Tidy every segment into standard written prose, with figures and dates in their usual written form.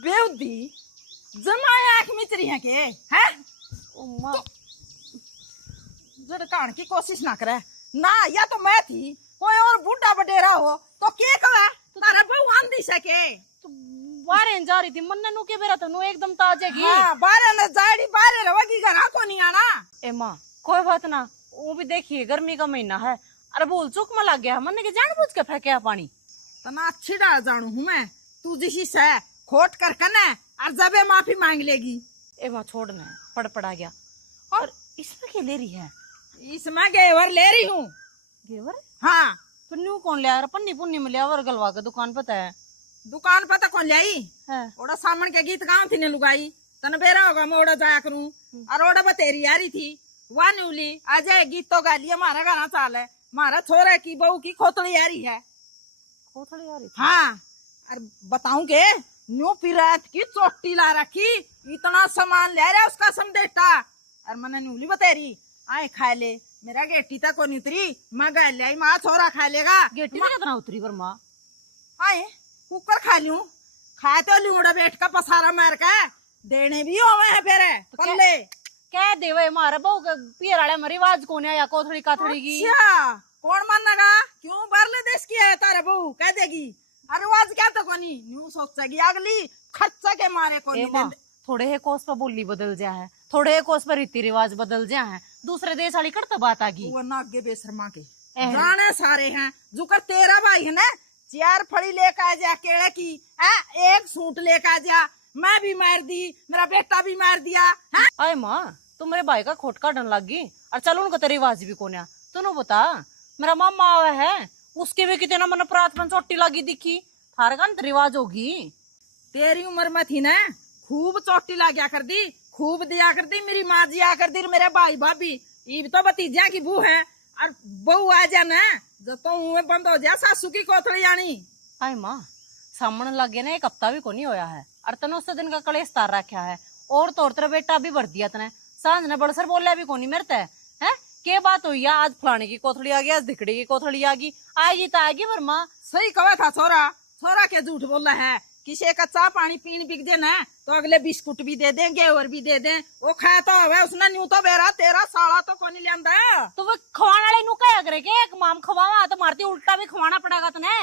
बेवदी जमाया आंख मिचरी है के हैं जड़ कान की कोशिश ना करे ना, या तो मैं थी कोई और बूढ़ा बडेरा हो तो के कहा तारा बहु आंधी सके तो बारे जा रही थी मन नु के बेरा तो नु एकदम ताजे की। हां बारे न जाड़ी बारे रवगी घर को नहीं आना। ए मां कोई बात ना, वो भी देखिए गर्मी का महीना है। अरे बोल चुक में लग गया मन के जानबूझ के फेंके पानी। तना अच्छी डाल जानू हूं मैं, तू जिसी से खोट कर कने और जबे माफी मांग लेगी। ए मां छोड़ना पड़ा गया। और इसमें क्या ले रही है? इसमें घेवर ले रही हूँ। घेवर? हाँ तो न्यू कौन ले? पन्नी पुन्नी में ले और गलवा के दुकान पता है? दुकान पर तो कौन लाई है? ओड़ा सामन के गीत गाँव थी ने लुगाई तन बेरा होगा मैं ओड़ा जाया करूँ और ओड़ा बतेरी आ रही थी वह न्यूली आ जाए गीत तो गा लिया हमारा गाना चाल है मारा छोरा की बहू की खोतड़ी आ रही है। खोतड़ी आ रही? हाँ और बताऊं के न्यू पिरात की चोटी ला रखी इतना सामान ले रहा उसका समझेटा और मैंने न्यूली बतेरी आए खा ले मेरा गेटी तक को उतरी मैं गा ले माँ छोरा खा लेगा। गेटी में कितना उतरी पर माँ? आए कुकर खा लूं खा तो लूंगड़ा बैठ का पसारा मार का देने भी हो हैं फिर पल्ले क्या देवे मारे बहु पियर वाले में रिवाज कौन है या कोथड़ी काथड़ी की? अच्छा कौन मानेगा क्यों बारले देश की है तारे बहू कह देगी अरे रिवाज क्या तो कोनी न्यू सोचेगी अगली खर्चा के मारे कोनी थोड़े है कोस पर बोली बदल जा है, थोड़े है कोस पर रीति रिवाज बदल जा है, दूसरे देश वाली करता बात आगी वो नागे बेशर्मा के जाने सारे हैं जुकर तेरा भाई है ना 4 फड़ी लेकर आ जा केले की एक सूट लेकर आ जा मैं भी मार दी मेरा बेटा भी मार दिया। अरे माँ तुम मेरे भाई का खोट काटन लग गई और चलो उनका तो रिवाज भी कोन्या तू बता मेरा मामा आवे है उसके भी कितना मन प्रार्थना चोटी लगी दिखी थारे का रिवाज होगी। तेरी उम्र में थी ना खूब चोटी लाग्या कर दी खूब दिया कर दी मेरी माँ जिया कर दी मेरे भाई भाभी ये तो भतीजा की बहू है और बहू आ जा ना जब तो मुंह बंद हो जा सासू की कोथड़ी आनी। अरे माँ सामने लग गया ना 1 हफ्ता भी को नहीं होया है और तने उस दिन का कलेश तार रखा है और तो तेरा बेटा भी भर दिया तने सांझ ने बड़सर बोला भी कोनी मेरे है के बात हुई है आज फलाने की कोथड़ी आ गई आज धिकड़ी की कोथड़ी आ गई आएगी तो आएगी वर्मा। सही कहा था छोरा छोरा के झूठ बोला है किसी का चाह पानी पीन बिक दे ना तो अगले बिस्कुट भी दे देंगे और भी दे दें वो खाया तो है उसने न्यू तो बेरा तेरा साला तो कोनी लिया तो वो खवाने वाले नु क्या करे के एक माम खवावा तो मारती उल्टा भी खवाना पड़ेगा तने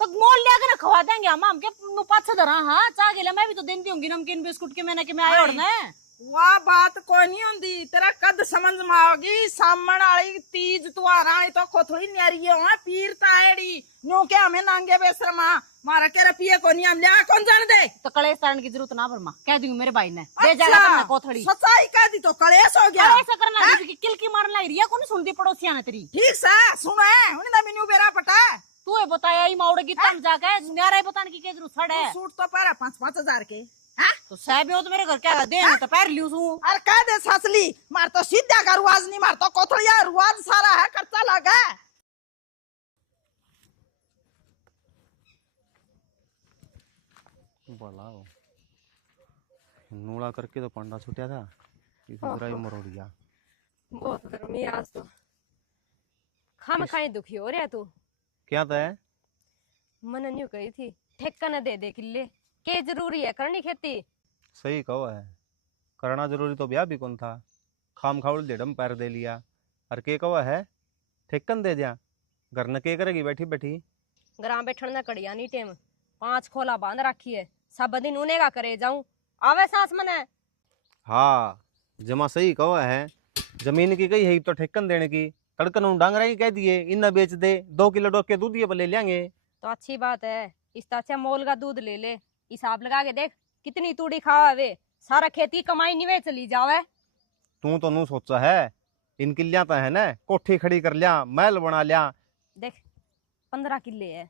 तो मोल लिया के खवा देंगे हम के नु पाछे धरा। हाँ चाह गेले मैं भी तो देती होंगी नमकीन बिस्कुट के मैंने के मैं आए ओढ़ने वाह बात कोई नहीं होंदी तेरा कद समझ में आओगी सामने वाली तीज तुआरा तो खोथड़ी न्यारी है पीर ताएड़ी न्यू के हमें नांगे बेशर्मा मारा के रपिए को नहीं हम लिया कौन जान दे तो कलेश तारन की जरूरत ना वर्मा कह दूंगी मेरे भाई ने दे जाएगा करना कोथड़ी सच्चाई कह दी तो कलेश हो गया ऐसा करना की किलकी मारने लग रही है कौन सुनती पड़ोसिया ने तेरी ठीक सा सुनो है उन्हें मिनू बेरा पटा तू बताया ही माउड़े की तम जाके न्यारा बताने की जरूरत है सूट तो पर 5-5 हजार के तो साहब हो तो मेरे घर क्या दे तो पैर लियो सू अरे कह दे ससली मार तो सीधा का रुआज नहीं मार तो कोथड़िया रुआज सारा है खर्चा लगा बोला नूड़ा करके तो पंडा छूटा था पूरा ही मरोड़ गया। बहुत गर्मी आज तो खाम खाई दुखी हो रहा तू क्या था है? मन न्यू कही थी ठेका न दे दे किले के जरूरी है करनी खेती। सही कहो है करना जरूरी तो ब्याह भी कौन था खाम खाउल डेढ़म पैर दे लिया और के कहो है ठेकन दे दिया घर न के करेगी बैठी बैठी ग्राम बैठन न कड़िया नी टेम 5 खोला बांध रखी है सब दिन उने का करे जाऊं आवे सांस मन है। हाँ जमा सही कहो है जमीन की कही है तो ठेकन देने की तड़कन डांगरा ही कह दिए इन्ना बेच दे 2 किलो डोके दूध ये ले लेंगे तो अच्छी बात है इस अच्छा मोल का दूध ले ले हिसाब लगा के देख कितनी तूड़ी खावा वे सारा खेती कमाई निवे चली जावे। तू तो नू सोचा है इनकी लिया तो है ना कोठी खड़ी कर लिया महल बना लिया देख 15 किले है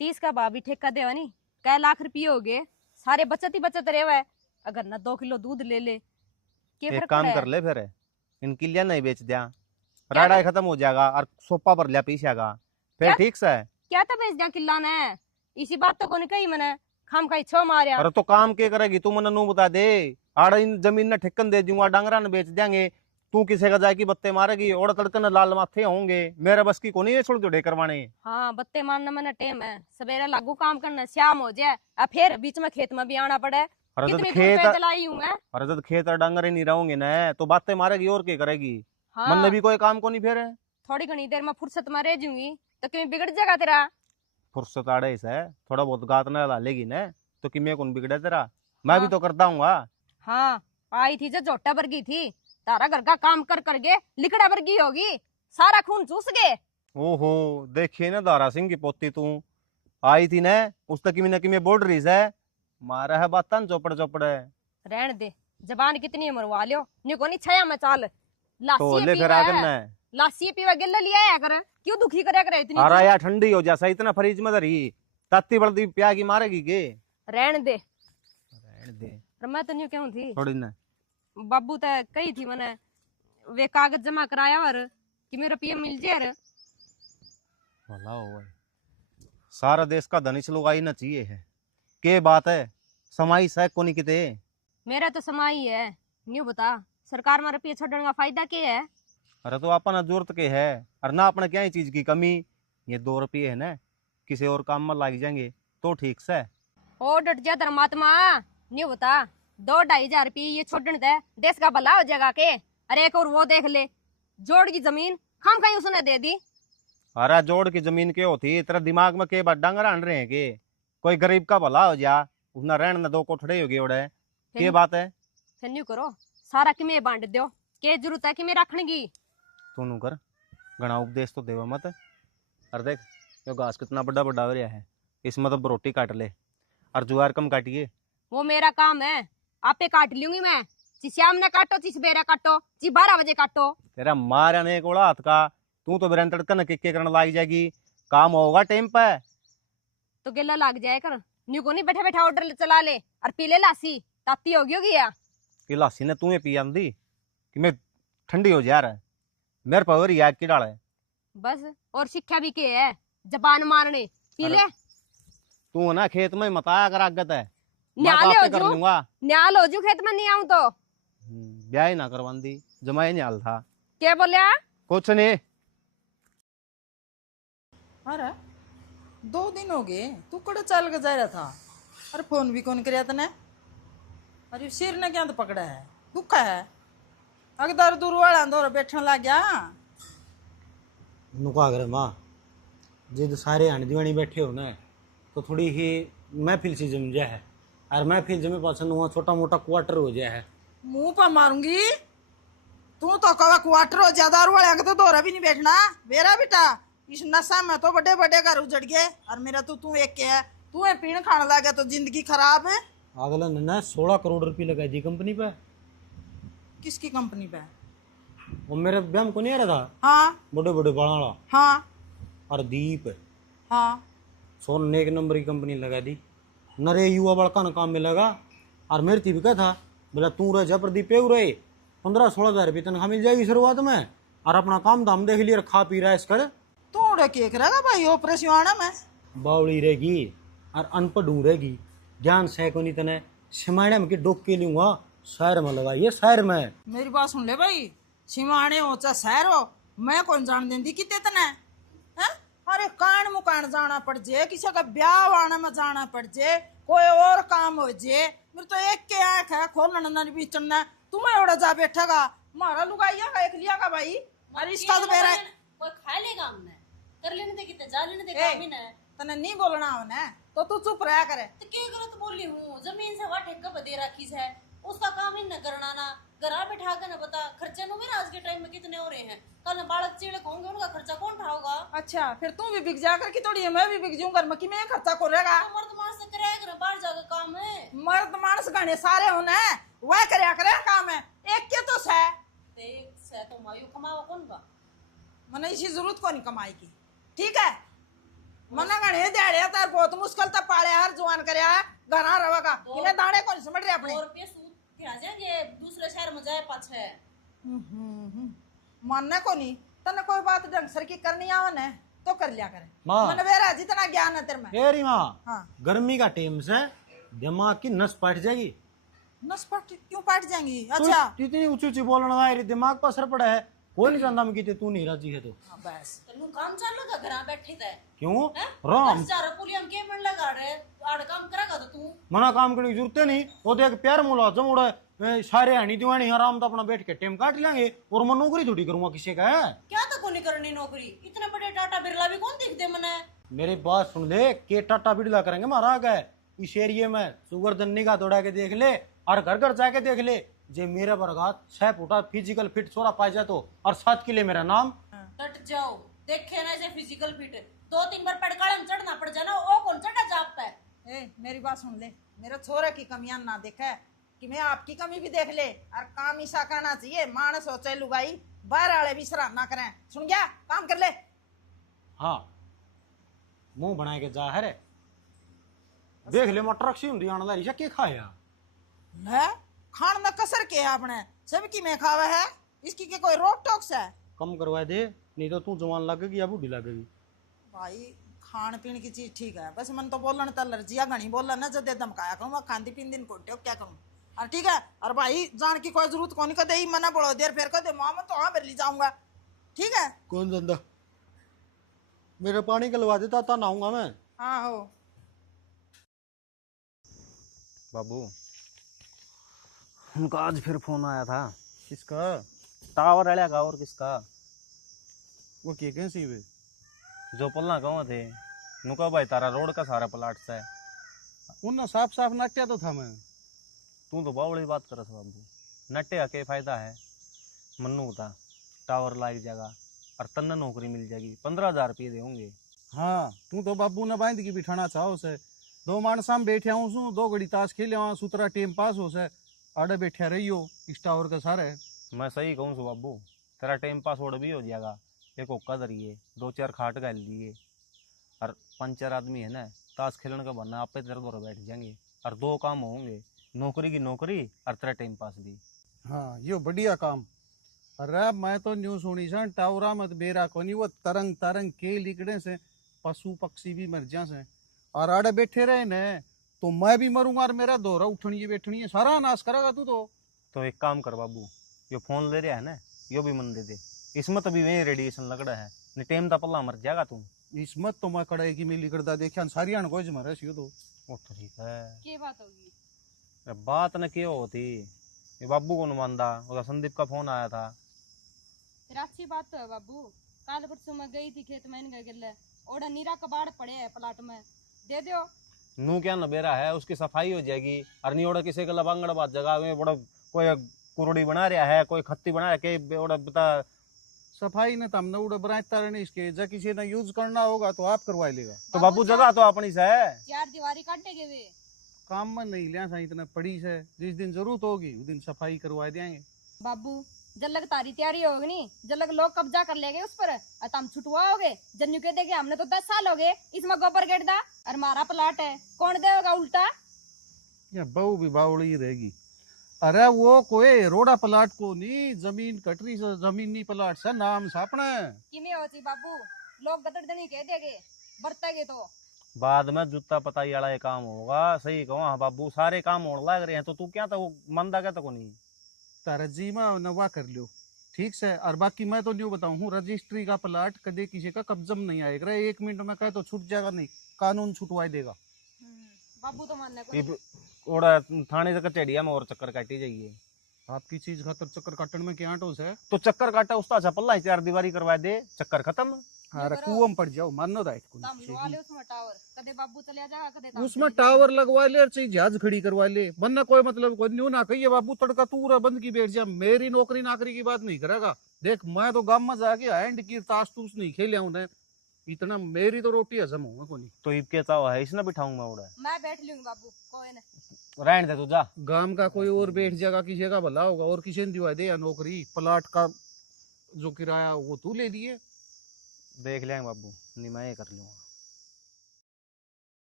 30 का भाभी ठेका देवा नी कै लाख रुपये हो गए सारे बचत ही बचत रहे हुए अगर न 2 किलो दूध ले ले एक काम कर ले फिर इनकी लिया नहीं बेच दिया राडा खत्म हो जाएगा और सोपा पर लिया पीछेगा फिर ठीक से क्या था बेच दिया किला ने इसी बात तो कोने कही मैंने खाम खाई छो मारिया। अरे तो काम के करेगी तू मन नू बता दे आड़ा इन जमीन न ठेकन दे दूंगा डांगरा न बेच देंगे तू किसे का जाए की बत्ते मारेगी और तड़कन लाल माथे होंगे, मेरे बस की कोनी है छोड़ जोड़े करवाने। हाँ बत्ते मारना मैंने टेम है, सवेरे लागू काम करना शाम हो जाए, अब फिर बीच में खेत में भी आना पड़े। अरे जब कितनी खेत पैदल आई हूँ मैं। अरे जब खेत और डांगर ही नहीं रहोगे ना तो बातें मारेगी और क्या करेगी। मन हाँ ने भी कोई काम को नहीं फिर थोड़ी घनी देर में फुर्सत में रह जूंगी तो क्यों बिगड़ जाएगा तेरा। फुर्सत आड़े से थोड़ा बहुत गात न ला लेगी ना तो कि मैं कौन बिगड़े तेरा, मैं भी तो करता हूँ। हाँ आई थी जो झोटा वर्गी थी, तारा घर का काम कर करके लिकड़ा वर्गी होगी, सारा खून चूस गए। ओहो देखिए ना दारा सिंह की पोती तू आई थी ना, उस तक की मैं बोल रही है मारा है बात चौपड़ चौपड़ है। रहन दे, जबान कितनी मरवा लियो, निको नहीं छाया में चाल। तो लासी ले फिर आकर ना लासी पीवा गिल्ला लिया है कर, क्यों दुखी करया करे इतनी। अरे यार ठंडी हो जैसा इतना फ्रिज में धरी ताती बल्दी प्या की मारेगी के। रहन दे रहने दे पर मैं तो न्यू कहूं थी, थोड़ी ना बाबू तो कही थी मैंने वे कागज जमा कराया और कि मेरा रुपया मिल जाए। भला हो सारा देश का धनिश लोग आई ना चाहिए है के बात है, समाई सैक को नहीं किते। मेरा तो समाई है, न्यू बता सरकार में रुपया छोड़ने का फायदा क्या है। अरे तो अपना जरूरत के है और ना अपने क्या ही चीज की कमी, ये 2 रुपये है ना किसी और काम में लग जाएंगे तो ठीक से। ओ डट जा धर्मात्मा, न्यू बता 2-2.5 रुपये ये छोड़ने दे देश का भला हो जाएगा के। अरे एक और वो देख ले, जोड़ की जमीन हम कहीं उसने दे दी। अरे जोड़ की जमीन के होती तेरा दिमाग में के बात डांगर आन रहे हैं के कोई गरीब का भला हो जा उसना रहने न 2 कोठड़े हो गए ओढ़े के बात है। फिर न्यू करो सारा कि मैं बांट दो, के जरूरत है कि मैं रखने की। तू नू कर घना उपदेश तो देवा मत। और देख यो घास कितना बड़ा बड़ा हो रहा है, इसमें तो रोटी काट ले और जुआर कम काटिए। वो मेरा काम है, आपे काट लूंगी मैं, ची शाम ने काटो ची सवेरे काटो ची 12 बजे काटो। तेरा मारा ने कोड़ा हाथ का तू तो बिरन तड़कन के करने लग जाएगी, काम होगा टाइम पे। तो गिल्ला लग जाए कर, न्यू को नहीं बैठा बैठा ऑर्डर चला ले और पी ले लासी, ताती होगी या कि लासी ने तुम्हें पी आंदी कि मैं ठंडी हो जा रहा है मेरे पर याद की डाल है। बस और शिक्षा भी के है जबान मारने पी ले। तू ना खेत में मत आया कर आगत है, मैं न्याले तो हो आपे कर जू, लूंगा। न्याल हो जू खेत में नहीं आऊं तो। ब्याह ही ना करवांदी जमाई नहीं हाल था क्या बोलिया। कुछ नहीं। अरे 2 दिन हो गए तू कड़े चल के जा रहा था, अरे फोन भी कौन कराया तने। अरे सिर ने क्या तो पकड़ा है, दुखा है अगदार दूर वाला अंदर बैठने लग गया। नुका करे माँ जिद सारे आने दीवानी बैठे हो ना तो थोड़ी ही महफिल सी जम जाए है, और महफिल जमे पास वहाँ छोटा मोटा क्वार्टर हो जाए है। मुंह पर मारूंगी, तू तो कवा क्वार्टर हो ज्यादा वाले आगे तो दोरा भी नहीं बैठना मेरा बेटा। इस नशा में तो बड़े बड़े घर उजड़ गए और मेरा तो तू एक के है, तू है पीण खाने लगा तो जिंदगी खराब है। अगला ने 16 करोड़ रुपये लगाई दी कंपनी पे। किसकी कंपनी पे। वो मेरे ब्याह में को नहीं आ रहा था, हाँ बड़े बड़े बाल वाला हाँ और दीप हाँ 1 नंबर की कंपनी लगा दी। नरे युवा बड़का न काम में लगा और मेरे थी भी क्या था बोला तू रह जा प्रदीप पे रहे 15-16 हज़ार रुपये तनख्वाह मिल जाएगी शुरुआत में, और अपना काम धाम देख लिया खा पी रहा है इसकर। तू उड़ा केक रहेगा भाई ऑपरेशन आना में बावड़ी रहेगी और अनपढ़ रहेगी, ज्ञान से को नहीं तने सिमाड़े में के डोक के लूंगा शहर में लगाइए शहर में। मेरी बात सुन ले भाई, सिमाने हो चाहे शहर हो मैं कौन जान देंदी कितने तना है। अरे कान मुकान जाना पड़ जे, किसी का ब्याह आना में जाना पड़ जे, कोई और काम हो जे, मेरे तो एक के आंख है खोलना बीचना तुम्हें उड़ा जा बैठेगा मारा लुगाइया का एक लिया का भाई। अरे इसका तो मेरा कोई खा लेगा हमने कर लेने दे कितने जा लेने दे ए, काम ही ना तने नहीं बोलना होना तो तू चुप रहा करे। तो क्यों गलत बोली हूँ, जमीन से वहाँ ठेका पे दे रखी है उसका काम ही न करना ना घरा बैठा कर ना बता खर्चे नो मेरा आज के टाइम में कितने हो रहे हैं, कल बालक चिड़क होंगे उनका खर्चा कौन उठाओगा। अच्छा फिर तू भी बिक जा कर की थोड़ी मैं भी बिक जाऊं घर में कि मैं खर्चा करेगा। मर्द मानस से कराया कर बाहर जाकर काम है, मर्द मानस गाने सारे होने वह करया करे काम है एक के तो से देख से तो मायू कमावा कौन का मने इसी जरूरत को नहीं कमाई की ठीक है। मना गाने दिहाड़े तार बहुत मुश्किल तक पाले हर जवान करया घरा रवागा इन्हें दाने को नहीं समझ रहे अपने 2 रुपये सूद फिर जाएंगे दूसरे शहर में जाए पाछे। मानने को नहीं तने कोई बात ढंग सर की करनी आवे ने तो कर लिया करे माँ मन वेरा जितना ज्ञान है तेरे में। तेरी माँ हाँ गर्मी का टाइम से दिमाग की नस पट जाएगी, नस पट क्यों पाट जाएंगी? अच्छा तू इतनी ऊंची ऊंची बोलना है, दिमाग पर असर पड़ा है। कोई नहीं जानता मैं कि तू नहीं राजी है तो। हाँ, बस तेनू काम चाल लगा घर बैठे थे क्यों हैं? राम 10,000 पुली हम के मन लगा रहे आड़ काम करेगा तो तू मना काम करने की जरूरत है नहीं। वो देख प्यार मुला जमुड़ा सारे हनी दीवानी आराम तो अपना बैठ के टाइम काट लेंगे और मैं नौकरी थोड़ी करूंगा किसी का है। क्या तो कोनी करनी नौकरी इतने बड़े टाटा बिरला भी कौन दिखते मने मेरी बात सुन ले, के टाटा बिड़ला करेंगे महाराज गए इस एरिए में शुगर दन्नी का दौड़ा के देख ले और घर घर जाके देख ले। जे मेरे बरगात 6 फुटा फिजिकल फिट छोरा पाई जा तो और 7 किले मेरा नाम। टट जाओ देखे ना ऐसे फिजिकल फिट 2-3 बार पड़काड़ में चढ़ना पड़ जाना वो कौन चढ़ा जाप पे। ए मेरी बात सुन ले, मेरे छोरे की कमियां ना देखे कि मैं आपकी कमी भी देख ले। और काम ऐसा करना चाहिए मानस हो चाहे लुगाई बाहर वाले भी सराहना ना करें। सुन गया? काम कर ले। हाँ मुंह बना के जा है रे, देख ले मटर सी हुंदी आने लारी के खाया ले खान में कसर के है आपने सबकी में खावा है, इसकी के कोई रोक टोक है? कम करवा दे नहीं तो तू जवान लगेगी या बूढ़ी लगेगी। भाई खान पीन की चीज ठीक है, बस मन तो बोलन तो एलर्जिया घनी बोलन ना जदे धमकाया करूँ मैं खाती पीन दिन कोटे क्या करूँ। और ठीक है और भाई जान की कोई जरूरत कौन कदे ही मना पड़ो देर फिर कदे मां मैं तो हाँ फिर ले जाऊंगा। ठीक है कौन जानता मेरे पानी गलवा देता था नहाऊंगा मैं। हाँ हो बाबू उनका आज फिर फोन आया था। किसका? टावर वाले का और किसका? वो के कैसी वे जो पलना गाँव थे नुका भाई तारा रोड का सारा प्लाट सा है। उन्ना साफ साफ नाट्या तो था मैं। तू तो बावड़ी बात करस बाबू, नट्टे के फायदा है मन्नू बता टावर लाइक जगह और तन्ना नौकरी मिल जाएगी 15,000 रुपये देंगे। हाँ तू तो बाबू ने बांध की बिठाना चाहो से 2 मानसा में बैठे हूँ सू 2 घड़ी ताश खेले वहाँ सुतरा टाइम पास हो से आड़े बैठे रहियो इस टावर के सारे। मैं सही कहूँ सु बाबू, तेरा टाइम पास और भी हो जाएगा। एक ओक्का धरिए 2-4 खाट गाल लिए और 5-4 आदमी है ना ताश खेलने का बनना आप पे तेरे दौर बैठ जाएंगे और 2 काम होंगे, नौकरी की नौकरी और तेरा टाइम पास भी। हाँ यो बढ़िया काम। अरे मैं तो न्यू सुनी सन टावरा मत बेरा कोनी वो तरंग तरंग के लिकड़े से पशु पक्षी भी मर जा से और आड़े बैठे रहे ने तो मैं भी मरूंगा और मेरा दोहरा उठनी बैठनी है सारा नाश करेगा तू तो एक काम कर बाबू, यो फोन ले रहा है ना यो भी मन दे दे, इसमें तो भी वही रेडिएशन लग रहा है नहीं टाइम तो पल्ला मर जाएगा तू। इसमत तो मैं कड़ाई की मिली करता देखा सारी अन कोई मरे सियो तो। वो तो ठीक है की बात होगी? अरे बात न क्यों होती, ये बाबू को मानदा उधर संदीप का फोन आया था। फिर अच्छी बात तो है बाबू। कल परसों मैं गई थी खेत में गए गिल्ले ओड़ा नीरा कबाड़ पड़े है प्लाट में दे दो। नू क्या नबेरा है उसकी सफाई हो जाएगी और नहीं ओड़ा किसी का लबांगड़ बात जगह में बड़ा कोई कुरड़ी बना रहा है कोई खत्ती बना रहा है के ओड़ा बता सफाई ने तमने उड़े बनाता रहने इसके जा किसी ने यूज करना होगा तो आप करवा लेगा। तो बाबू जगह तो अपनी से है। 4 दीवारी काटे गए वे काम में नहीं लिया सा इतना पड़ी से जिस दिन जरूरत होगी उस दिन सफाई करवा देंगे। बाबू जब लग तारी तैयारी होगी नी जब लग लोग कब्जा कर लेंगे उस पर तुम छुटवाओगे जन्नू के देखे हमने तो 10 साल हो गए इसमें गोबर गेट दा और हमारा प्लाट है कौन देगा उल्टा। या बहू भी बावड़ी रहेगी। अरे वो कोई रोड़ा प्लाट को नहीं जमीन कटरी से जमीनी प्लाट से नाम सापना किमें होती बाबू लोग गदड़ दनी कह देगे बरतेगे तो बाद में जूता पताई वाला ये काम होगा। सही कहो हाँ बाबू सारे काम होने लग रहे हैं तो तू क्या तो मंदा क्या तो नहीं तारा जी में नवा कर लियो ठीक से। और बाकी मैं तो न्यू बताऊं हूँ रजिस्ट्री का प्लाट कदे किसी का कब्जा में नहीं आएगा 1 मिनट में कहे तो छूट जाएगा नहीं कानून छुटवा देगा। बाबू तो मानने को नहीं। ओड़ा थाने से कचहरिया में और चक्कर काटी जाइए। आपकी चीज खातर चक्कर काटने में क्या टोस है। तो चक्कर काटा उसका चपल्ला 4 दीवारी करवा दे चक्कर खत्म। अरे कुआं में पड़ जाओ मानो राइट तुम लगा ले उसमें टावर कदे बाबू चले जाएगा कदे तुम उसमें टावर लगवा ले और चाहिए जहाज खड़ी करवा ले वरना कोई मतलब कोई न्यू ना कहिए बाबू तड़का तूरा बंद की बैठ जा मेरी नौकरी नाकरी की बात नहीं करेगा। देख मैं तो गांव में जाके हैंड की ताश तूस नहीं खेले उन्हें इतना मेरी तो रोटी हजम होगा कोनी। तो इब के चाव है इसने बिठाऊं मैं उड़ा मैं बैठ लूंगी बाबू कोई ना रहने दे तू जा। गांव का कोई और बैठ जाएगा किसी का भला होगा और किसी ने दिवा दे या नौकरी प्लाट का जो किराया वो तू ले दिए देख लेंगे बाबू नहीं मैं ये कर लूंगा।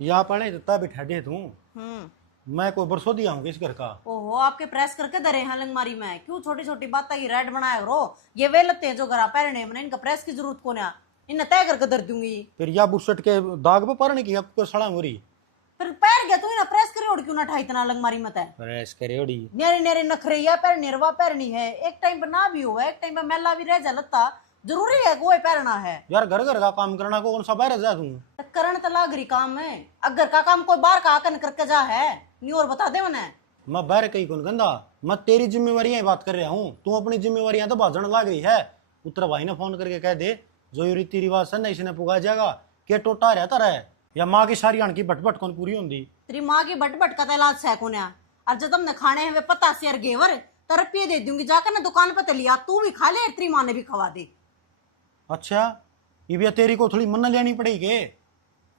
यहाँ पढ़े जितना बिठा दे तू मैं कोई बरसों दिया हूँ किस घर का। ओहो आपके प्रेस करके धरे हैं अलमारी में क्यों छोटी छोटी बातें की रेड बनाए रो ये वे लगते हैं जो घर पहनने में इनका प्रेस की जरूरत कौन है इन्हें तय करके धर दूंगी। फिर या बुशट के दाग पे पड़ने की आपको सड़ा हो रही फिर पैर गया तू इन्हें प्रेस करोड़ क्यों ना ठाई इतना अलमारी मत है प्रेस करेड़ी नेरे नेरे नखरैया पैर निर्वा पैरनी है, एक टाइम पे ना भी हुआ, एक टाइम पे मेला भी रह जा लगता, जरूरी है कोई पैरना है। यार घर घर का काम करना को कौन सा बाहर जा तू? तो करण तो लाग रही काम है, अगर का काम कोई बाहर का आकन करके जा है नहीं और बता दे उन्हें। मैं बाहर कहीं कौन गंदा, मैं तेरी जिम्मेवारियां बात कर रहा हूँ, तू अपनी जिम्मेवारियां तो भाजन लाग रही है। उत्तर भाई ने फोन करके कह दे जो ये रीति रिवाज से नहीं इसने पुगा जाएगा के टोटा रहता रहे या माँ की सारी आण की भटभट कौन पूरी होंगी। तेरी माँ की भटभट का इलाज सैकोन्या, और जब तुमने खाने हैं वे पता से घेवर तो रुपये दे दूंगी, जाकर ना दुकान पे लिया तू भी खा ले, तेरी माँ ने भी खवा दे। अच्छा ये भी तेरी को थोड़ी मन लेनी पड़ेगी।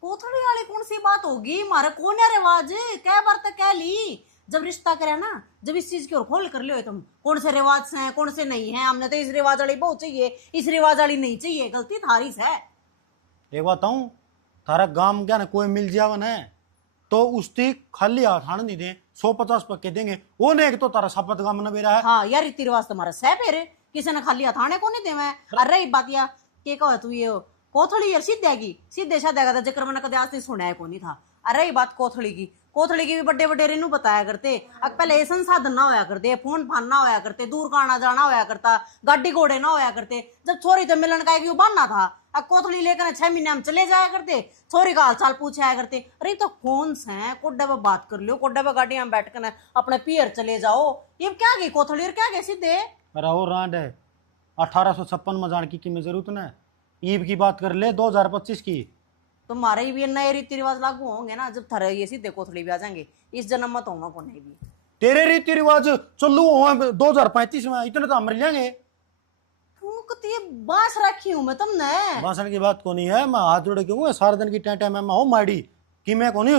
कोथड़ी वाली कौन सी बात होगी, मारे कौन है रिवाज, क्या बार तक कह ली, जब रिश्ता करे ना जब इस चीज की ओर खोल कर लियो तुम, कौन से रिवाज से हैं कौन से नहीं है, हमने तो इस रिवाज वाली बहुत चाहिए इस रिवाज वाली नहीं चाहिए, गलती थारी से है। एक बात हूँ, थारा गांव क्या ना कोई मिल जावा ना तो उसकी खाली हाथ हाण नहीं दे, 150 पक्के देंगे वो ने, एक तो तारा सापत गांव न बेरा है। हाँ यार रीति रिवाज तुम्हारा सह पेरे, किसी ने खाली हाथ आने को नहीं देवे। अरे रही बात या के कहो तू ये कोथड़ी यार सीधेगी सीधे शादेगा था जिक्र मैंने कदे आज नहीं सुना है को नहीं था। अरे ये बात कोथड़ी की भी बड़े बड़े रेनू बताया करते, अब पहले ये संसाधन ना होया करते, फोन फान ना होया करते, दूर का आना जाना होया करता, गाड़ी घोड़े ना होया करते, जब छोरी तो मिलन का एक बनना था, अब कोथड़ी लेकर 6 महीने हम चले जाया करते, छोरी का हाल चाल पूछाया करते। अरे तो फोन से कोड्डे पे बात कर लो, कोड्डे पे गाड़ी में बैठ कर अपने पियर चले जाओ, ये क्या गई कोथड़ी और क्या गई सीधे। अरे वो रांड है 1856 में जान की में जरूरत ना, ईब की बात कर ले 2025 की। तुम्हारे भी नए रीति रिवाज लागू होंगे ना जब थारे ये सीधे कोथड़ी भी आ जाएंगे, इस जन्म में तो होना को नहीं भी। तेरे रीति रिवाज चलू हो 2035 में इतने तो हम मर जाएंगे। ये बांस रखी हूं मैं तुमने, भाषण की बात को नहीं है, मैं हाथ जोड़ के हूँ सारे दिन की टेंटे में मैं हूँ माड़ी कि मैं को नहीं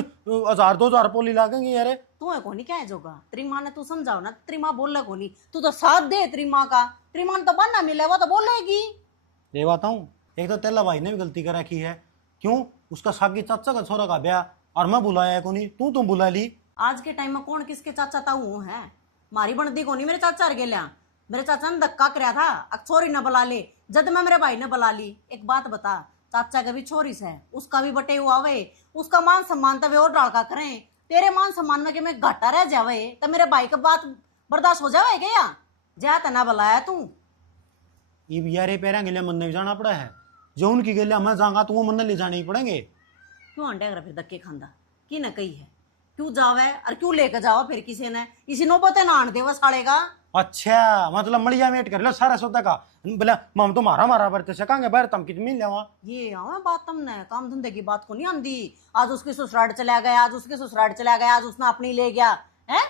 1000-2000 पोली लागेंगे यार। तू है कोनी क्या है जोगा, तेरी माँ ने तू समझाओ ना, तेरी माँ बोल रहा कोनी, तू तो साथ दे तेरी माँ का, तेरी माँ तो बनना मिले वो तो बोलेगी। ये बात हूँ, एक तो तेला भाई ने भी गलती कर रखी है, क्यों उसका सागी चाचा का छोरा का ब्याह और मैं बुलाया को नहीं, तू तुम बुला ली। आज के टाइम में कौन किसके चाचा ताऊ है, मारी बनती को नहीं, मेरे चाचा रह गया, मेरे चाचा ने धक्का कराया था अब छोरी न बुला ले, जब मैं मेरे भाई ने बुला ली। एक बात बता, चाचा का भी छोरी से उसका भी बटे हुआ वे, उसका मान सम्मान तो वे और डालका करें, तेरे मान सम्मान में कि मैं घाटा रह जावे तो मेरे भाई का बात बर्दाश्त हो जावे क्या, जा तना बुलाया तू। ये भी यार पैरा गिले मन नहीं जाना पड़ा है, जो उनकी गिले मैं जाऊंगा तो वो मन ले जाने ही पड़ेंगे। क्यों अंडे फिर धक्के खांदा की न कही है, क्यों जावे और क्यों लेकर जाओ फिर किसी ने, इसी नौबते ना आन देवा साड़ेगा। अच्छा मतलब मलिया मेट कर लो सारा सौदा का, बोला हम तो मारा बरते सकांगे बाहर तम कितनी मिल जावा। ये आवा बात तुमने काम धंधे की बात को नहीं आंदी, आज उसकी ससुराल चला गया, आज उसके ससुराल चला गया, आज उसने अपनी ले गया है।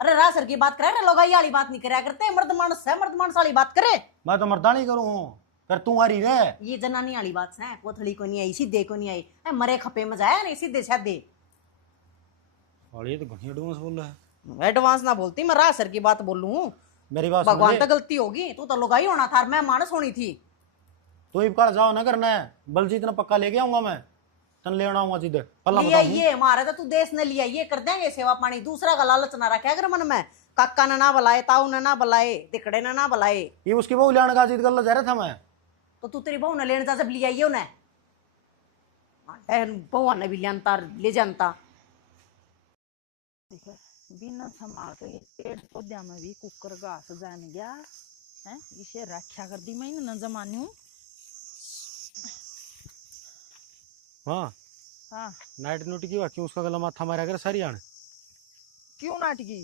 अरे रासर की बात करे, लोग वाली बात नहीं कराया करते, मर्द मानस है, मर्द मानस वाली बात करे। मैं तो मर्दानी करूँ कर तू आ रही रे, ये जनानी वाली बात है, कोथड़ी को नहीं आई सीधे को नहीं आई, मरे खपे में जाया नहीं सीधे साधे। और ये तो घनी एडवांस बोल रहा है। एडवांस ना बोलती, मैं रासर की बात बोलूं, मेरी बात भगवान तो गलती होगी, तू तो लुगाई होना था, मैं मानस होनी थी। तो इबकाल जाओ ना करना है, बलजीत ना पक्का लेके आऊंगा मैं, तन ले आऊंगा सीधे पल्ला लिया ये मारे तो तू देश ने लिया ये कर देंगे सेवा पानी, दूसरा का लालच ना रखे अगर मन में, काका ने ना बुलाए, ताऊ ने ना बुलाए, दिकड़े ने ना बुलाए। ये उसकी बहू लेने का जीत गल जा रहा था मैं, तो तू तेरी बहू ने लेने जा जब लिया ये उन्हें, बहू ने भी लिया ले जानता। बिना संभाल के पेड़ पौधे में भी कुकर घास जान गया है, इसे रक्षा कर दी मैं न जमानू। हाँ हाँ नाइट ड्यूटी की क्यों उसका गला माथा मारा कर सारी आने क्यों नाटकी,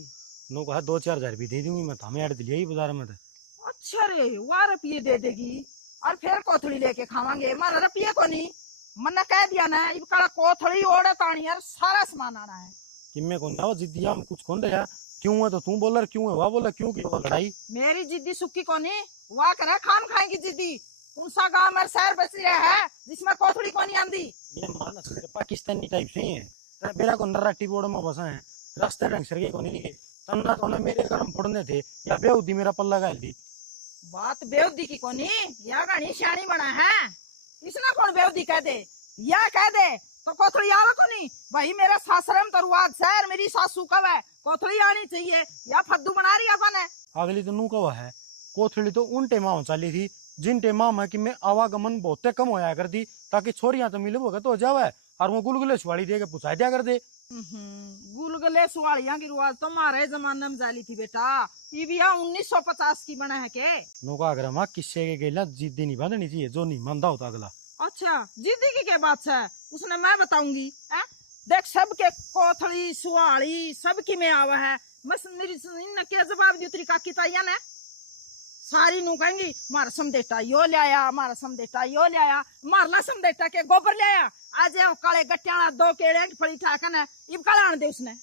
नो कहा 2-4 हजार भी दे दूंगी मैं, तो हमें ऐड दिलिया ही बाजार में। अच्छा रे वह रुपये दे देगी और फिर कोथड़ी लेके खावांगे, मारा रुपये को नहीं, मन कह दिया ना इब कड़ा कोथड़ी ओढ़े तानी यार सारा सामान आना है। किम्मे कौन था वो जिद्दी हम कुछ कौन रहा, क्यों है तो तू बोल रहा, क्यों है वह बोला, क्यों की वो लड़ाई। मेरी जिद्दी सुखी को नहीं, वह करे खाम खाएगी जिद्दी, कौन सा गाँव में शहर बस रहा है जिसमें कोथड़ी को नहीं आंदी। ये मानस पाकिस्तानी टाइप से ही है, मेरा को नर्राटी बोर्ड में बसा है, रास्ते ढंग से को नहीं लिखे, तन्ना तो मेरे गर्म फोड़ने थे या बेउदी मेरा पल्ला गाल दी। बात बेउदी की कोनी, या गानी शानी बना है, इसना कौन बेउदी कह दे, या कह दे तो कोथड़ी आवे को नहीं भाई, मेरा सासरम तरुआद शहर मेरी सासू कब है, कोथड़ी आनी चाहिए या फद्दू बना रही अपन है। अगली तो नू कवा है, कोथड़ी तो उन टेमा चली थी जिन टेमा में कि मैं आवागमन बहुत कम होया कर दी, ताकि छोरियां तो मिले तो हो जावे, और वो गुलगुले सुवाली दे के पुछा दिया कर दे। गुलगुले सुवालियां की रिवाज तो हमारे जमाने में जाली थी बेटा, ये भी 1950 की बना है के। नौका अगर हम किस्से के गेला जिद्दी नहीं बांधनी चाहिए, जो नहीं मानता होता अगला। अच्छा जिद्दी की क्या बात है, उसने मैं बताऊंगी। देख सबके कोथड़ी सुवाली सबकी में आवा है, बस मेरी न क्या जवाब दी तेरी काकी ताइया ने। सारी नू कहेंगी मारा समदेटा यो लिया, मारा समदेटा यो लिया, मारला समदेटा के गोबर लिया, आज काले गट्टिया 2 केड़े की फड़ी ठाकन है, इब काला आने दे उसने।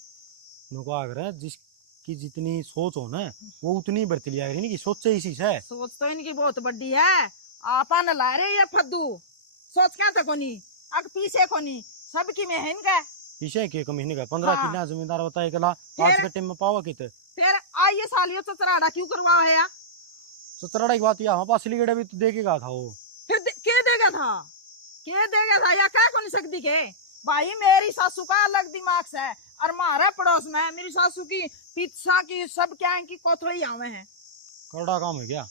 नौका अगर जिसकी जितनी सोच हो ना वो उतनी बरती लिया करेगी, सोचे इसी से। सोच तो इनकी बहुत बड़ी है, आपा न ला रहे ये फद्दू सोच क्या था कोनी, अग पीछे कोनी सबकी में है इनका। पीछे के महीने का 15 हाँ। किला जमींदार बताए कला आज के टाइम में पावा किते। फिर आइए सालियों चचराड़ा क्यों करवा है या? सतराड़ा की बात या हम पास लिगड़े भी तो देखेगा था वो। फिर के देगा था, के देगा था या क्या को नहीं सकती के? भाई मेरी सासू का अलग दिमाग से है, और हमारे पड़ोस में मेरी सासू की पिज्जा की सब क्या की कोथड़ी आवे हैं। करड़ा काम है क्या?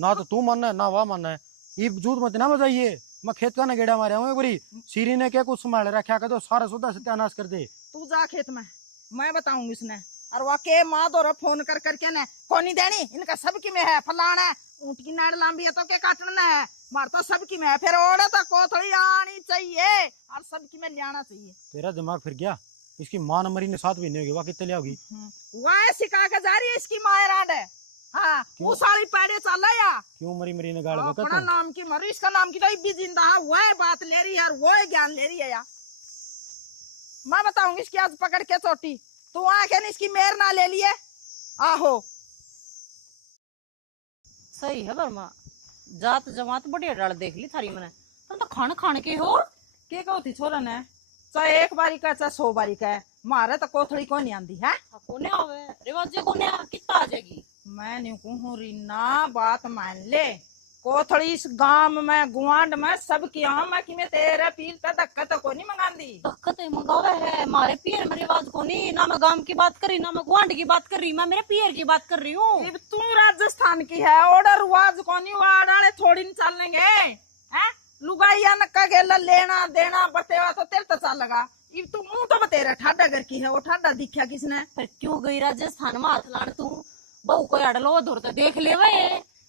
ना तो तू मानना है ना वह मानना है, ये जूत मत ना बजाइए। मैं खेत का ना गेड़ा मारे हूँ एक बारी, सीरी ने क्या कुछ संभाल रखा कर दो, सारा सौदा सत्यानाश कर दे। तू जा खेत में, मैं बताऊंगी इसने। और वाके माँ दो फोन कर करके ना कोनी देनी, इनका सबकी में है फलाना है, ऊँट की नाड़ लंबी है तो क्या काटना है, मार तो सबकी में है। फिर ओढ़े तो कोथड़ी आनी चाहिए और सबकी में लियाना चाहिए। तेरा दिमाग फिर गया, इसकी माँ नंबरी ने 7 महीने होगी, वह कितने लियाओगी? वह सिखा के जा रही है इसकी माँ राड है। हाँ वो साली पैरे चला या क्यों मरी मरी ने गाल बका अपना तू? नाम की मरी, इसका नाम की तो इब्बी जिंदा है, वह बात ले रही है और वह ज्ञान ले रही है यार। मैं बताऊंगी इसकी आज पकड़ के चोटी, तू आके नहीं इसकी मेर ना ले लिए। आहो सही है वर्मा, जात जमात बढ़िया डाल देख ली थारी मैंने। तुम तो खान खान के हो के कहती छोरा ने, चाहे 1 बारी का चाहे 100 बारी का है, मारे तो कोथड़ी को नहीं आंदी है। कोने आवे रिवाजे कोने कितना आ जाएगी। मैं नहीं कहूँ रीना, बात मान ले, कोथड़ी इस गांव में गुआंड में सब की मैं कि मैं तेरे पीर का धक्का तो को नहीं मंगांदी। धक्कत मंगावे है मारे पियर में रिवाज को नहीं, ना मैं गांव की बात कर रही ना मैं गुआंड की बात कर रही, मैं मेरे पियर की बात कर रही हूँ। तू राजस्थान की है, ऑर्डर रिवाज को नहीं वाड़े थोड़ी नहीं चलेंगे हैं। लुगाइया नक्का गेला लेना देना बतेवा तो तेरे तो चल लगा। इब तू मुंह तो बतेरा ठाडा घर की है, वो ठाडा दिखा किसने? फिर क्यों गई राजस्थान में हाथ लाड़ तू? बहू को अड़लो दूर तो देख ले वे,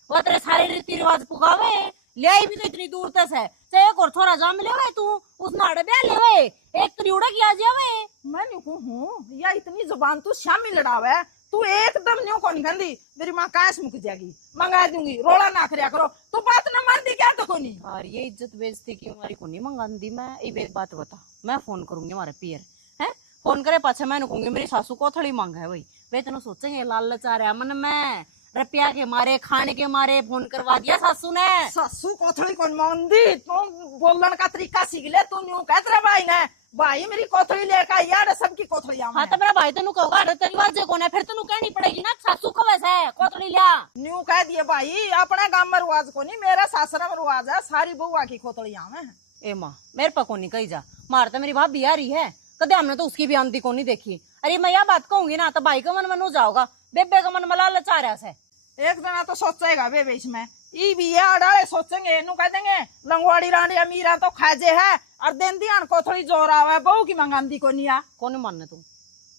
वो तेरे सारे रीति रिवाज पुगावे, ले आई भी तो इतनी दूर तक है, चाहे एक और थोड़ा जाम ले वे तू उस नाड़े ब्याह ले वे, एक त्रिउड़ा किया जावे। मैं नहीं कहूँ या इतनी जुबान तू शामी लड़ावे, तू एकदम न्यू कौन गंदी, मेरी माँ कैश मुक जाएगी, मंगा दूंगी, रोला ना करया करो, तू बात न मान दी क्या तो कोनी। और ये इज्जत बेइज्जती की हमारी को नहीं मंगांदी। मैं एक बात बता, मैं फोन करूंगी हमारे पियर है, फोन करे पाछे मैं कहूंगी मेरी सासू को थोड़ी मांग है भाई, वे तेन सोचेंगे लाल लचा रहा मन में रुपया के मारे खाने के मारे फोन करवा दिया सासू ने। सासू कोथड़ी कौन मांगदी, तू बोलने का तरीका सीख ले, तू न्यू कहत रहा भाई ने, भाई मेरी कोथड़ी लेकर यार सबकी कोथड़ी आवे। हाँ तो मेरा भाई तेन कहूगा तेरी बात कौन है, फिर तेन कहनी पड़ेगी ना सासू को वैसे कोथड़ी लिया। न्यू कह दिए भाई, अपने गांव में रिवाज को नहीं, मेरा सासरा में रिवाज है, सारी बुआ की खोतड़ी आवे। ए माँ मेरे पर कोनी कही जा, मार तो मेरी भाभी आ रही है, कदे हमने तो उसकी भी आंधी को नहीं देखी। अरे मैं यह बात कहूंगी ना तो भाई का मन मनो जाओगा, बेबे का मन मला लचा रहा से। एक जना तो सोचेगा बेबे इसमें, ई भी ये अड़ाले सोचेंगे, इनू कह देंगे लंगवाड़ी रानी अमीरा तो खाजे है, और दिन दिहान कोथड़ी जोर आवे, बहू की मंगांदी को नहीं आ। कौन मानने तू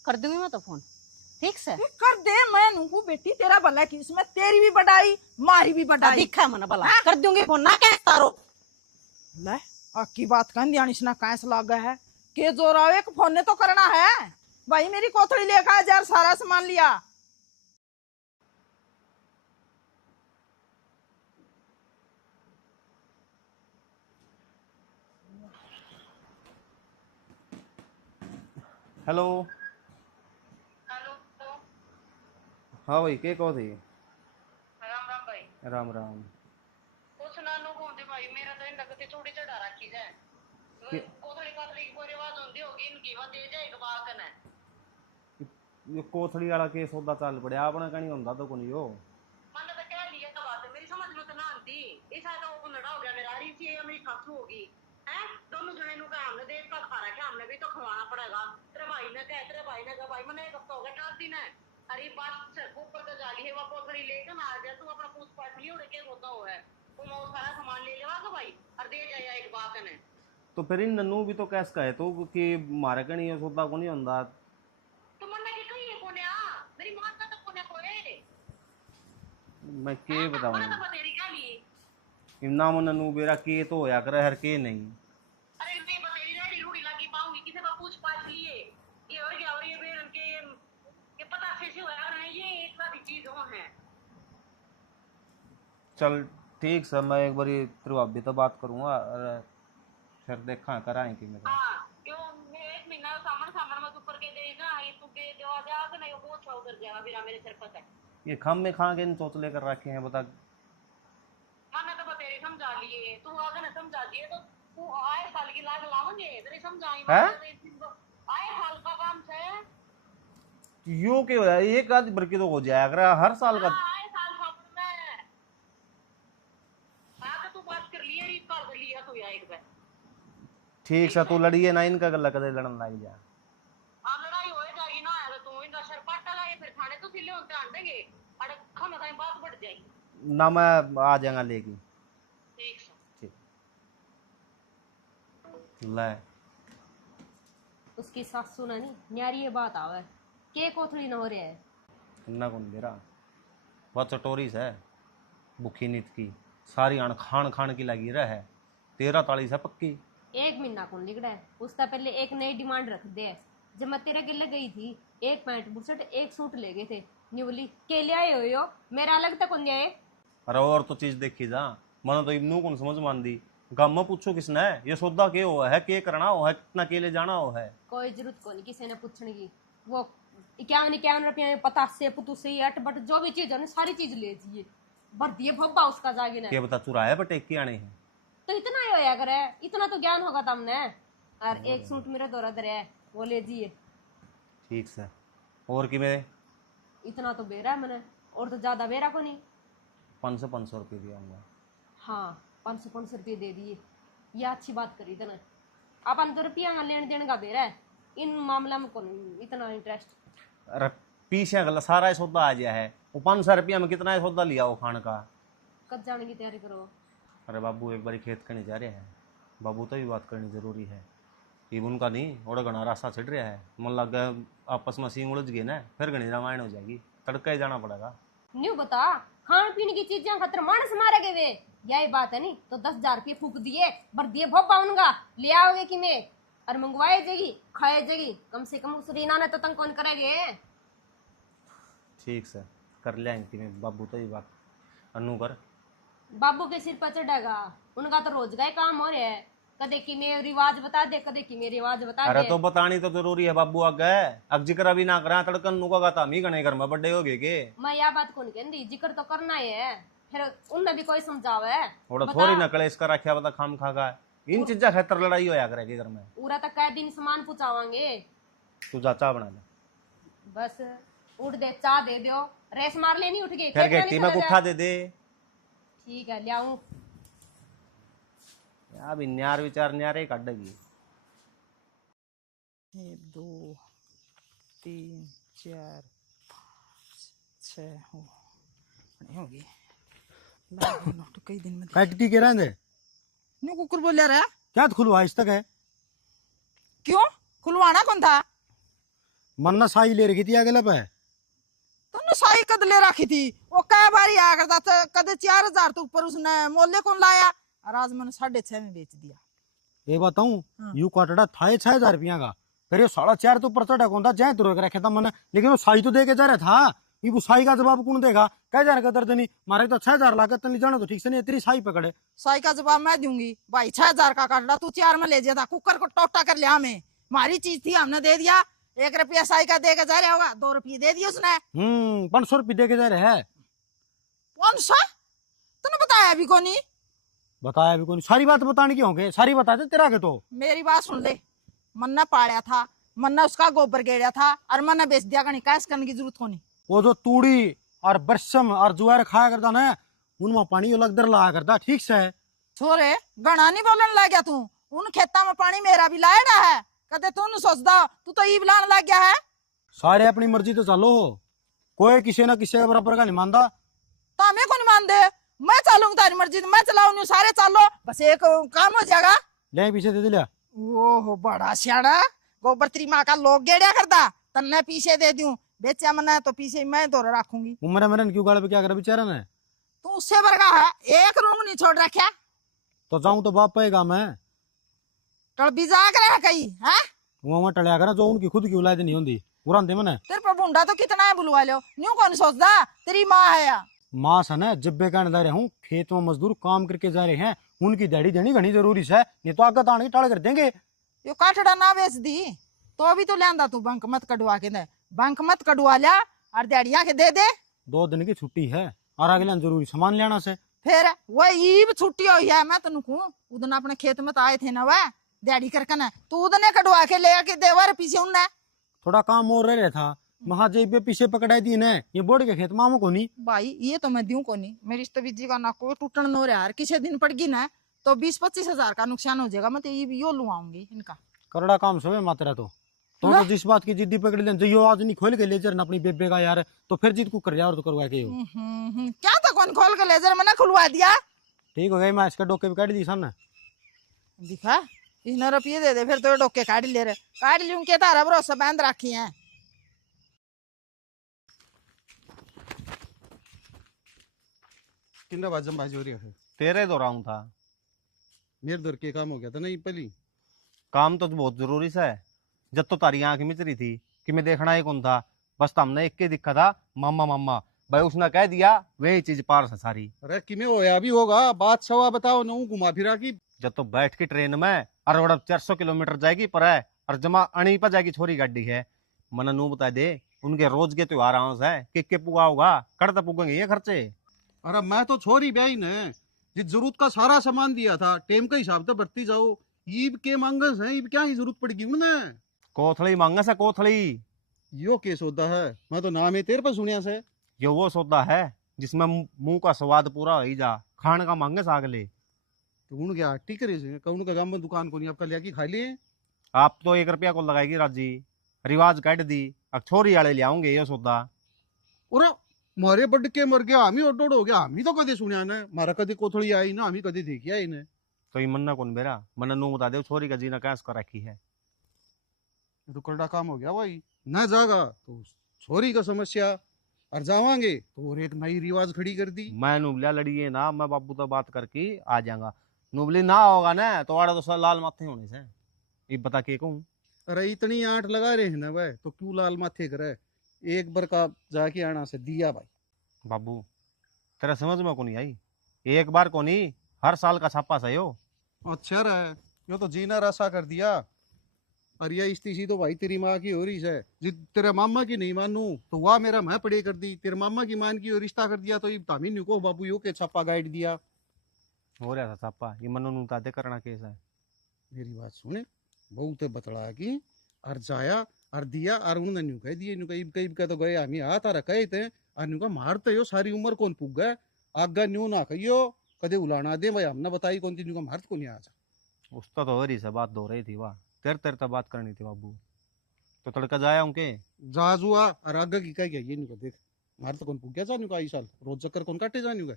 कर दूंगी मैं तो फोन, ठीक से कर दे, मैं नू बेटी तेरा भला की, इसमें तेरी भी बढ़ाई मारी भी बढ़ाई। दिखा है मन भला कर दूंगी फोन, ना कह तारो ले अक्की बात कहन दिया इसना कैस लग है के जोर आवे, एक फोन ने तो करना है भाई, मेरी कोथड़ी लेकर जार सारा सामान लिया। हेलो हेलो हाँ भाई के कहो थी? राम राम भाई। राम राम। कुछ ना नो कहते भाई, मेरा तो इन लगते चूड़ी चढ़ा रखी है, कोथड़ी काथड़ी की कोई रिवाज होंदी होगी इनकी, वो दे जाए बात ने ये कोथड़ी वाला केस होता चल पड़े, आपने कहीं होंदा तो कोनी हो। मैंने तो कह लिया था बात, मेरी समझ में तो ना आती, इस तो वो लड़ा हो गया मेरा, अरे थी मेरी सासू होगी है, दोनों जने नु का हमने देख का खा रखा, हमने भी तो खवाना पड़ेगा। तेरे भाई ने कहा भाई मैंने एक हफ्ता हो गया 4 दिन है, अरे बात से ऊपर तो जाली है, वो कोथड़ी लेकर ना आ जा, तू अपना पूछ पाछ लियो रे के होता हो है, वो सारा सामान ले लेवा तो भाई और दे जाए एक बात ने। तो फिर इन नन्नू भी तो कैस का है तो कि मारे का नहीं सौदा को नहीं होता। तो मन्ना के कहीं है कोने मेरी मां का तो कोने कोए मैं के बताऊं बड़ा तो तेरी क्या लिए इन्ना मन नन्नू बेरा के तो होया करे हर के नहीं। अरे मैं बतेरी रेडी रूडी लगी पाऊंगी किसी का पूछ पाछ लिए ये और क्या और ये बेर उनके ये पता से होया ना ये एक बात चीज हो है। चल ठीक सर मैं एक बार तेरे भाभी तो बात करूंगा और फिर देखा कराएं कि मेरा हां क्यों मैं एक महीना सामान सामान में ऊपर के दे ना ये तू के देवा दे आगे नहीं बहुत छाव कर जाएगा फिर मेरे सिर पर ये खम में खा के इन चोच लेकर रखे हैं बता। मैंने तो बतेरी समझा लिए तू आगे ना समझा दिए तो तू आए साल की लाग लावेंगे तेरी समझाई हैं? आए साल का काम से यो के होया एक आध भर के तो हो जाया कर हर साल का। आए साल सामान में आगे तू बात कर लिए रीत कर लिया तू या एक बार ठीक सा तू लड़िए ना इनका गला कदे लड़न लग जा। हाँ लड़ाई हो जाएगी ना यार तू इनका सर पट्टा लाए फिर खाने तो सिले होते आंडेंगे अरे खाने खाने बात बढ़ जाएगी ना मैं आ जाऊंगा लेके। ठीक है ठीक ले उसकी सासू ना नहीं न्यारी ये बात आवे के कोथड़ी न हो रहा है। इन्ना कौन मेरा वह चटोरी से भूखी नीत की सारी अण खान खान की लगी रहे 13 ताली से पक्की। एक महीना कौन लिगड़ा है उसका पहले एक नई डिमांड रख दे। जब मैं तेरे गिले गई थी एक पैंट बुरसट एक सूट ले गए थे न्यूली के ले आए हो मेरा अलग तक कौन आए। अरे और तो चीज देखी जा मन तो इब्नू कौन समझ मान दी गाँव में पूछो किसने ये सौदा के हुआ है के करना हो है कितना के ले जाना हो है। कोई जरूरत को नहीं किसी ने पूछने की। वो 51 रुपया में पतासे पुतुसे अट बट जो भी चीज है ना सारी चीज ले जाइए भर दिए भब्बा उसका जागे ना के बता चुराया बटे के आने हैं। तो इतना ही होया करे इतना तो ज्ञान होगा तुमने। और एक सूट मेरा दौरा दर है वो ले जाइए। ठीक से और कि मैं इतना तो बेरा है मैंने और तो ज्यादा बेरा को नहीं। 500 रुपये दिया। हाँ 500 रुपये दे दिए ये अच्छी बात करी तने। अपन तो रुपया लेन देन का बेरा है इन मामला में कौन इतना इंटरेस्ट। अरे पीछे गला सारा सौदा आ गया है वो 500 रुपया में कितना सौदा लिया वो खान का। कब जाने की तैयारी करो। अरे बाबू एक बारी खेत करने जा रहे हैं बाबू तो भी बात करनी जरूरी है। ये उनका नहीं और घना रास्ता छिड़ रहा है मन लग गया आपस में सींग उलझ गए ना फिर घनी रामायण हो जाएगी तड़का ही जाना पड़ेगा। न्यू बता खान पीने की चीजें खतर मानस मारे गए वे यही बात है नहीं तो 10,000 रुपये फूक दिए भर दिए भोपा उनका ले आओगे कि मैं और मंगवाए जाएगी खाए जाएगी कम से कम उस रीना ने तो तंग कौन करेगे। ठीक से कर लेंगे मैं बाबू तो ही बात अनु कर। बाबू के सिर पर चढ़ेगा उनका तो रोज का ही काम हो रहा है कदे की मैं रिवाज बता दे कदे की मैं रिवाज बता अरे दे। तो बतानी तो जरूरी है बाबू आगे अब जिक्र अभी ना करा तड़कन नु का गाता मी गणे घर में बड़े हो गए के। मैं यह बात कौन कहती जिक्र तो करना ही है फिर उनने भी कोई समझावे थोड़ा थोड़ी न कलेश कर रखा बता खाम खा का इन चीजा खातर लड़ाई होया करेगी घर में। पूरा तक कै दिन सामान पूछावांगे तू जा चाह बना ले बस उठ दे चाह दे दो रेस मार लेनी उठ गई फिर गेटी में उठा दे दे। ठीक है लियाऊं अब न्यार विचार न्यारे काटेगी। 1 2 3 4 5 6 होगी नोट कई दिन में कटकी के रहने न्यू कुकुर बोल रहा क्या खुलवा इस तक है क्यों खुलवाना कौन था। मन्ना साई ले रखी थी आगे पे तुमने साई कद ले रखी थी वो कै बारी आया करता था कद 4,000 तो ऊपर उसने मोले कौन लाया और आज मैंने 6.5 में बेच दिया। ये बताऊं हाँ। यू काटड़ा था 6,000 रुपया का फिर ये 4.5 तो ऊपर चढ़ा कौन था जय तुर रखे था मैंने लेकिन वो साई तो दे के जा रहा था ये वो साई का जवाब कौन देगा कह जाने का दर्द नहीं मारे तो 6,000 लागत नहीं जाना तो ठीक से नहीं तेरी साई पकड़े। साई का जवाब मैं दूंगी भाई 6,000 का काटड़ा तू 4 में ले जाता कुकर को टोटा कर लिया हमें हमारी चीज थी हमने दे दिया 1 रुपया साई का दे के जा रहा होगा 2 रुपये दे दिए उसने 500 रुपये दे के जा रहे है 500 तूने बताया अभी को नहीं बताया भी कोई सारी बात बताने की होंगे सारी बता दे तेरा के तो। मेरी बात सुन ले मन्ना पाड़ा था मन्ना उसका गोबर गेड़ा था और मन्ना बेच दिया कहीं कैश करने की जरूरत होनी। वो जो तूड़ी और बरसम और जुआर खाया करता ना उनमें पानी अलग दर लाया करता ठीक से छोरे गणा नहीं बोलने लग गया तू उन खेता में पानी मेरा भी लाया है कदे तू नहीं सोचता तू तो ईब लाने लग गया है। सारे अपनी मर्जी तो चलो कोई किसी ना किसी के बराबर का नहीं मानता तो हमें कौन मान दे मैं चलूंगी तारी मर्जी मैं चलाऊंगी सारे चलो बस एक काम हो जाएगा ले पीछे दे दिया। ओहो बड़ा सियाड़ा, गोबर तेरी माँ का लोग गेड़िया करता, तन्ने पीछे दे दूं, बेचा मना तो पीछे मैं तो रखूंगी। उम्र मरन क्यों गाड़ पे क्या कर बेचारा ने? तू उससे वर्गा है, एक रूम नहीं छोड़ रखा, तो जाऊं तो बाप पेगा मैं। टल बिजा करे कहीं है। वहां टलिया करा जो उनकी खुद की औलाद नहीं होती उड़ान दे मने। तेरे पर बुंडा तो कितना है बुलवा लो, न्यू कौन सोचता तेरी माँ है या। माँ सन है जब कहने जा रहे हूँ खेत में मजदूर काम करके जा रहे हैं, उनकी दिहाड़ी देनी घनी जरूरी है, नहीं तो आगे तान के टाल कर देंगे। यो काठड़ा ना बेच दी तो अभी तो लियांदा तू बंक मत कटवा के दे, बंक मत कटवा लिया और दिहाड़िया के दे दे। 2 दिन की छुट्टी है और अगले दिन जरूरी सामान लेना से। फिर वही छुट्टी हुई है, मैं तेन कहूँ उदन अपने खेत में तो आए थे ना वह दिहाड़ी करके ना, तू उदने कटवा के ले के देवर पीछे उन्ने। थोड़ा काम और रह रहा था, महाजेब पे पीछे पकड़ाई दी ने, ये बोर्ड के खेत मामू को नहीं। भाई ये तो मैं दूं को नहीं, मेरी तो बीजी का ना कोई टूटन नो रहा यार, किसी दिन पड़गी ना तो 20-25 हजार का नुकसान हो जाएगा, मैं तो ये भी यो लुआऊंगी इनका। करड़ा काम सोए मात्रा तो जिस बात की जिद्दी पकड़ ले जो आज नहीं खोल के ले जर अपनी बेबे का यार, तो फिर जिद को कर जा और तो करवा के क्या तो कौन खोल के लेजर मैंने खुलवा दिया। ठीक हो गई, मैं इसका डोके भी काट दी सन। दिखा इसने रुपये दे दे फिर तो डोके काट ले रहे, काट लूं के तारा भरोसा बांध रखी है। किन्ना बाजम बाजी हो रही है? तेरे दो राउंड था। मेरे दर के काम हो गया था नहीं पहली। काम तो बहुत जरूरी सा है, जब तो तारी आंख मिच रही थी कि मैं देखना ही कौन था, बस हमने एक के दिखा था मामा मामा, भाई उसने कह दिया वही चीज पार से सारी। अरे किमें होया भी होगा, बात सवा बताओ ना, घुमा फिरा की। जब तो बैठ के ट्रेन में और बड़ा 400 किलोमीटर जाएगी पर है और जमा अणी पर जाएगी छोरी गाड़ी है। मन नू बता दे उनके रोज के त्योहार आउस है के पुगा होगा करता पुगेंगे ये खर्चे। अरे मैं तो छोरी ब्याही ने जिस जरूरत का सारा सामान दिया था, टेम के हिसाब से बरती जाओ। ईब के मांगस है, ईब क्या ही जरूरत पड़गी उन्हें। कोथड़ी मांगस है कोथड़ी। यो के सौदा है, मैं तो नाम है तेरे पर सुनिया से। ये वो सौदा है जिसमें मुंह का स्वाद पूरा हो ही जा, खान का मांगस आगले। तो उन क्या हट्टी करे से, कौन का गांव में दुकान को नहीं आपका लिया की खा लिए। आप तो 1 रुपया को लगाएगी राजी, रिवाज काट दी, अब छोरी आले ले आऊंगे ये सौदा। और मारे बड के मर गया, हम ही ओडोड हो गया, हम ही तो कदे सुनिया ने, मारा कदे कोथड़ी आई ना, हम ही कदे देखी आई ने। तो ये मन्ना कौन बेरा, मन्ना नू बता दे छोरी का जीना कैस कर रखी है। ये तो करड़ा काम हो गया भाई। न जागा तो छोरी का समस्या, और जावांगे तो और एक नई रिवाज खड़ी कर दी। मैं नुबलिया लड़िए ना, मैं बाबू तो बात करके आ जाऊंगा। नुबली ना होगा ना तो आड़ा तो सब लाल माथे होने से, ये बता के कहूँ। अरे इतनी आंट लगा रहे हैं ना वह, तो क्यों लाल माथे करे। एक बार का जाके आना से दिया भाई। बाबू तेरा समझ में को नहीं आई, एक बार को नहीं हर साल का छापा सही हो। अच्छा रहा, यो तो जीना रसा कर दिया। और ये स्थिति तो भाई तेरी माँ की हो रही है, जिद तेरे मामा की नहीं मानू तो वह मेरा मैं पड़े कर दी, तेरे मामा की मान की रिश्ता कर दिया, तो ये तामीन को बाबू यो के छापा गाइड दिया। हो रहा था छापा, ये मनु नू तादे करना केस है। मेरी बात सुने, बहुत बतला की और जाया और दिया और उन्होंने न्यू कह दिए, न्यू कहीं कह तो गए हमें हाथ आ रखे थे, और न्यू का मारते हो सारी उम्र कौन पुग गए, आगा न्यू ना कहियो कदे उलाना दे भाई, हमने बताई कौन थी न्यू का मारत को नहीं आजा। उसका तो हो रही से बात हो रही थी, वाह तेरे तेरे तो बात करनी थी बाबू, तो तड़का जाया उनके जाजुआ और आगा की कह गया ये न्यू का देख, मारत कौन पुग गया जा न्यू का इस साल रोज चक्कर कौन काटे जा न्यू का।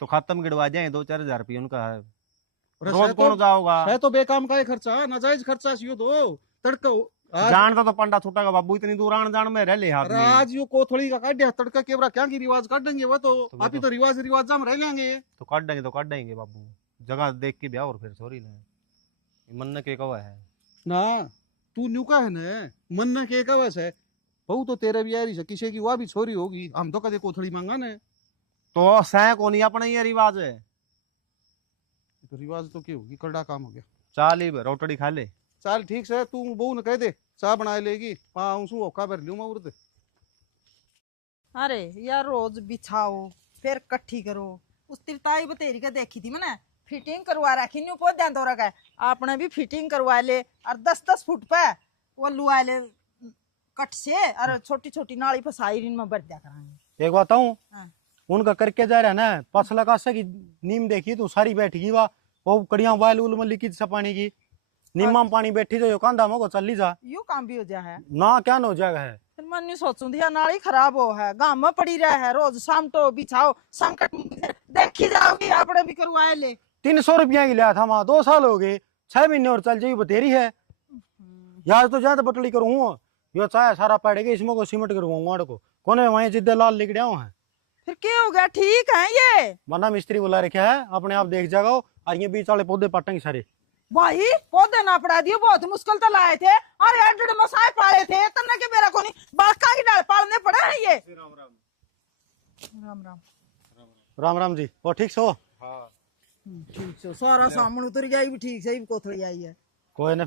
तो खत्म गिड़वा जाए 2-4 हजार रुपये उनका है, अरे रोज कौन जाओगा। है तो बेकाम का खर्चा, नाजायज खर्चा सियो तो तड़का जानता तो पंडा छूटा का बाबू, इतनी दूर आन जान में रह ले हाथ में। आज यो कोथड़ी का काट दिया तड़का केवरा क्या की रिवाज काट देंगे वो तो आप ही तो रिवाज हम रह लेंगे। तो काट देंगे बाबू, जगह देख के ब्याह और फिर छोरी ले मन के कवा है ना, तू न्यू का है ना मन के का वैसे बहु तो तेरे भी यारी से किसी की वह भी छोरी होगी, हम तो कदे कोथड़ी मांगा ने। तो सह को नहीं अपना ये रिवाज है, तो रिवाज तो क्या होगी, करड़ा काम हो गया। चाल ही रोटड़ी खा ले। चल ठीक से तू बहू ने कह दे चाह बना लेगी, औका भर लू मैं उर्द। अरे यार रोज बिछाओ फिर कट्ठी करो, उस तिरताई बतेरी का देखी थी मैंने, फिटिंग करवा रखी न्यू को ध्यान दो रखा है, आपने भी फिटिंग करवा ले और 10-10 फुट पे वो लुआ ले कट से, और छोटी छोटी नाली फसाई इनमें भर दिया कराएंगे। एक बात हूँ, हाँ। उनका करके जा रहा है ना, पसला का की नीम देखी तू सारी बैठ गई, वो कड़िया वाल उल में लिखी पानी की नीमा में पानी बैठी तो कांधा मो चली जा, यू काम भी हो जा है ना क्या न हो जाएगा है। फिर मन नहीं सोचूं दिया नाली खराब हो है, गांव में पड़ी रहा है, रोज शाम तो बिछाओ संकट देखी जाओगी, आपने भी करवाए ले। 300 रुपया की लिया था वहां, 2 साल हो गए, 6 महीने और चल जाएगी बतेरी है यार तो ज्यादा बटली करूँ यो चाहे सारा पड़ेगा इसमें को सीमेंट करूँगा को कोने वहीं जिद्दे लाल लिख गया है फिर क्या हो गया? ठीक है ये वरना मिस्त्री बुला रखा है अपने आप देख जाओ और ये बीच वाले पौधे पटेंगे सारे भाई पौधे ना पड़ा दियो, बहुत मुश्किल तो लाए थे और एडड मसाए पाले थे तन्ने के मेरा को नहीं बाका की डाल पालने पड़े हैं ये। राम राम राम राम जी वो ठीक सो ठीक से सारा सामान उतर गया भी ठीक से भी कोथड़ी आई है। कोई ना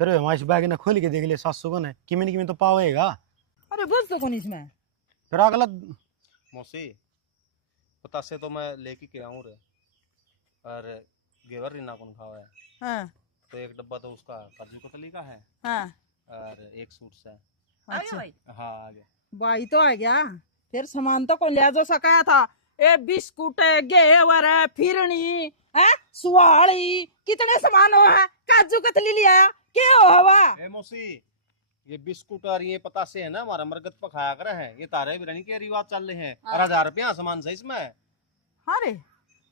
फिर हमारे बैग ने खोल के देख लिया 700 को ने किमी तो पावेगा। अरे बस तो कौन इसमें फिर अगला मौसी पता से तो मैं लेके के आऊँ रे और गेवर रिना कौन खावा है हाँ तो एक डब्बा तो उसका काजू कतली का है हाँ और एक सूट से अच्छा हाँ आ गया भाई तो आ गया। फिर सामान तो कौन लिया जो सकाया था ए बिस्कुट घेवर फिरनी है सुहाड़ी कितने सामान हो है काजू कतली लिया क्या हो हवा। ए मौसी ये बिस्कुट और ये पता से है ना हमारा मरगत पकाया कर है ये तारे बिरयानी के रिवाज चल रहे हैं और 1000 रुपया सामान सही इसमें। अरे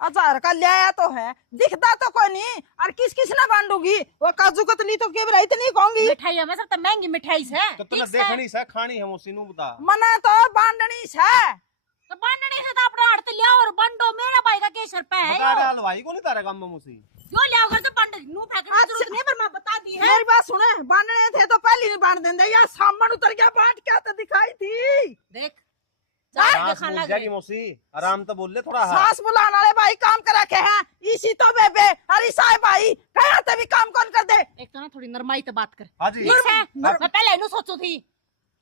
1000 का लिया तो है दिखता तो कोई नहीं और किस ने बांटूगी वो काजू कतली तो केवल इतनी कहूंगी। मिठाई में सब तो महंगी मिठाई है तो तुमने देखनी से खानी है मौसी नु बता मना तो बांटनी है तो बांटने से तो अपना हड़ते लिया और बंडो मेरा भाई का केसर पे है बता रहा हलवाई को नहीं तारे काम में मौसी जो लिया कर तो बंड नू फेंकने की जरूरत नहीं पर मैं बता दी है। मेरी बात सुने बांटने थे तो पहले नहीं बांट देंगे यार सामान उतर गया बांट क्या तो दिखाई थी देख सांस फूल जाएगी मौसी आराम तो बोल ले थोड़ा सास बुलाने वाले भाई काम करा के हैं इसी तो बेबे अरे साहब भाई कहा तभी काम कौन कर दे। एक तो ना थोड़ी नरमाई तो बात कर हाँ जी ठीक है मैं पहले इनु सोचू थी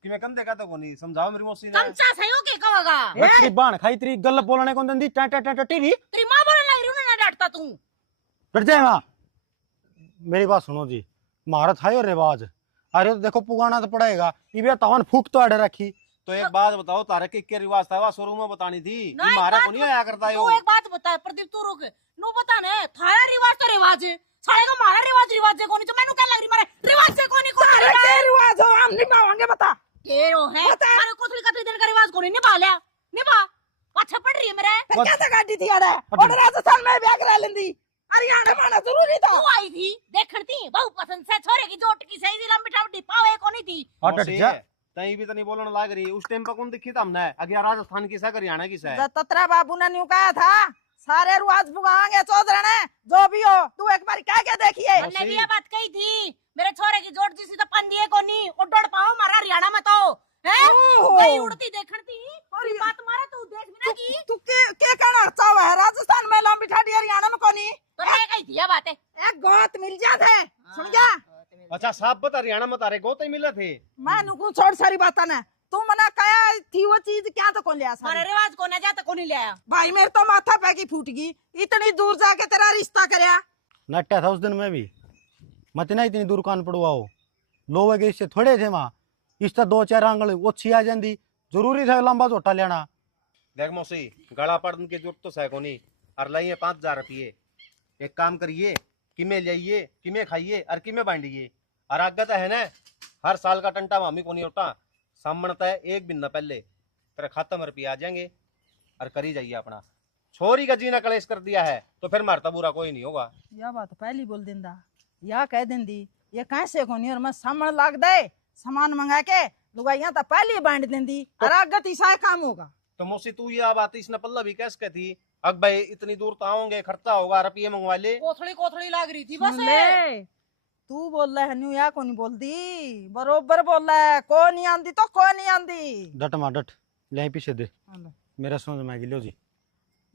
कि मैं कम देखा तो को नहीं समझाओ मेरी मौसी ने चमचा सही हो के कहोगा बच्ची बाण खाई तेरी गल बोलने को दंदी टा टा टा टीवी तेरी मां बोलने लग रही ना डांटता तू डर जाए मां। मेरी बात सुनो जी महारत है और रिवाज अरे तो देखो पुगाना तो पड़ेगा ये तवन फूक तो अड़े रखी। तो एक बात बताओ तारे के रिवाज था शुरू में बतानी थी नहीं, हमारा को नहीं आया करता है तू एक बात बता प्रदीप तू रुक नो बता ने थाया रिवाज तो रिवाज है सारे का मारा रिवाज है कोनी तो मैंने क्या लग रही मारे रिवाज से कोनी को अरे क्या रिवाज हो हम निभाएंगे बता के रो है मारे कोथली कतरी दिन का रिवाज कोनी निभा लिया निभा अच्छा पड़ रही है मेरे फिर क्या तो गाड़ी थी अरे और राजस्थान में ब्याह करा लेंदी हरियाणा माना जरूरी था तू आई थी देखती बहु पसंद से छोरे की जोट की सही लंबी टावटी पावे कोनी थी हट जा तई भी तो नहीं बोलने लग रही उस टाइम पर कौन दिखी था हमने अगर राजस्थान की है हरियाणा की है जब ततरा बाबू ने न्यू कहा था सारे रुआज भुगाएंगे चौधरी जो भी हो तू एक बार क्या क्या देखिए हमने भी ये बात कही थी मेरे छोरे की जोट जिसी तो पन दिए कोनी और डोड़ पाओ मारा हरियाणा में तो है गई उड़ती देखती और ये बात मारे तू देख भी ना की तू के कहना चाहो है राजस्थान में लंबी ठाडी हरियाणा में कोनी तो मैं कही थी ये बात है एक गोत मिल जाते सुन गया। अच्छा साहब बता हरियाणा में तारे गोते मिले थे मैं नुकू छोड़ सारी बातें ना तू मना कया थी वो चीज क्या तो कौन लिया मारे रिवाज को ना जाता कोनी ले आया भाई मेरे तो माथा पैकी फूट गई इतनी दूर जाके तेरा रिश्ता करया नट्टा था उस दिन में भी मत ना इतनी दूर कान पड़वाओ लोग के इससे थोड़े थे माँ इससे 2-4 आंगल ओछी आ जाती जरूरी था लंबा झोटा लेना। देख मौसी गला पड़न की जरूरत तो है को नहीं और लाइए 5000 रुपये एक काम करिए कि में लाइए कि में खाइए और कि में बांटिए और आगे तो है ना हर साल का टंटा मामी को नहीं होता सामने है एक दिन पहले तेरे खाते में रुपये आ जाएंगे और करी जाइए अपना छोरी का जीना कलेश कर दिया है तो फिर मारता बुरा कोई नहीं होगा। यह बात पहली बोल देंदा या कह देंदी ये कैसे को नहीं और मैं सामने लाग दे सामान मंगा के लुगाइया तो पहले बांट देंदी और आगे तीसरा काम होगा। तो मौसी तू ये बात इसने पल्ला भी कैसे कहती अब भाई इतनी दूर तो आओगे खर्चा होगा रुपये मंगवा ले कोथड़ी लाग रही थी बस ले तू बोल रहा है न्यू या को नहीं बोल दी बरोबर बोल रहा है को नहीं आंदी तो को नहीं आंदी डट मां डट ले पीछे दे मेरा समझ में गिलो जी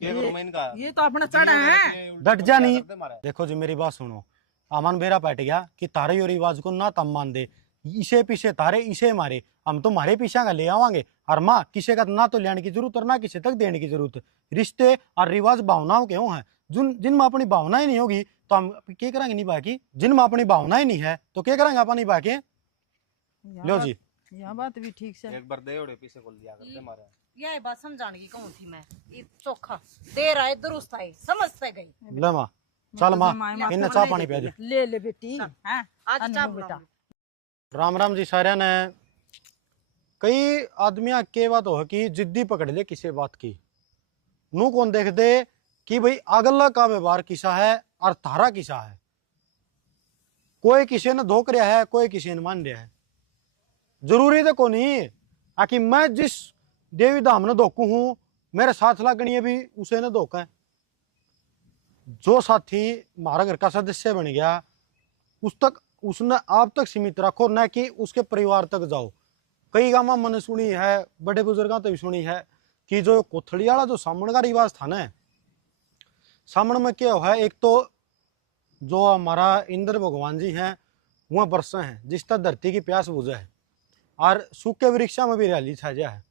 ये तो अपना चढ़ा है डट जा नहीं। देखो जी मेरी बात सुनो अमन बेरा बैठ गया कि तारे और रिवाज को ना तम मान दे इसे पीछे तारे इसे मारे हम तो मारे पीछे का ले आवांगे और माँ किसी का ना तो लेने की जरूरत और ना किसी तक देने की जरूरत। रिश्ते और रिवाज भावनाओं के हों हैं जिनमें अपनी भावना ही नहीं होगी तो हम क्या करेंगे नहीं बाकी जिनमें अपनी भावना ही नहीं है तो क्या करेंगे अपन नहीं बाकी। लो जी यह बात भी ठीक से एक बार दे ओड़े पीछे को लिया करते मारे यह बात समझाने की कौन थी मैं ये चोखा दे रहा है दुरुस्त है समझते गई ले माँ चल माँ इन्हें चाह पानी पिया दे ले ले बेटी हाँ आज चाह बेटा राम राम जी सारे ने कई आदमिया के बात हो कि जिद्दी पकड़ ले किसी बात की नू कौन देख दे कि भाई अगला का व्यवहार किसा है और थारा किसा है। कोई किसी ने धोख रहा है, कोई किसी ने मान रहा है। जरूरी तो को नहीं आकि मैं जिस देवी धाम ने धोखू हूं मेरे साथ लगनी भी उसे ने धोखा है। जो साथी हमारा घर का सदस्य बन गया उसने आप तक सीमित रखो, न कि उसके परिवार तक जाओ। कई गाँव मैंने सुनी है, बड़े बुजुर्गों तो भी सुनी है कि जो कोथड़ी वाला जो सामण का रिवाज था ना, सामण में क्या है, एक तो जो हमारा इंद्र भगवान जी हैं वह बरसे हैं जिस तक धरती की प्यास बुझे है और सूखे वृक्षा में भी रैली छा जाए है।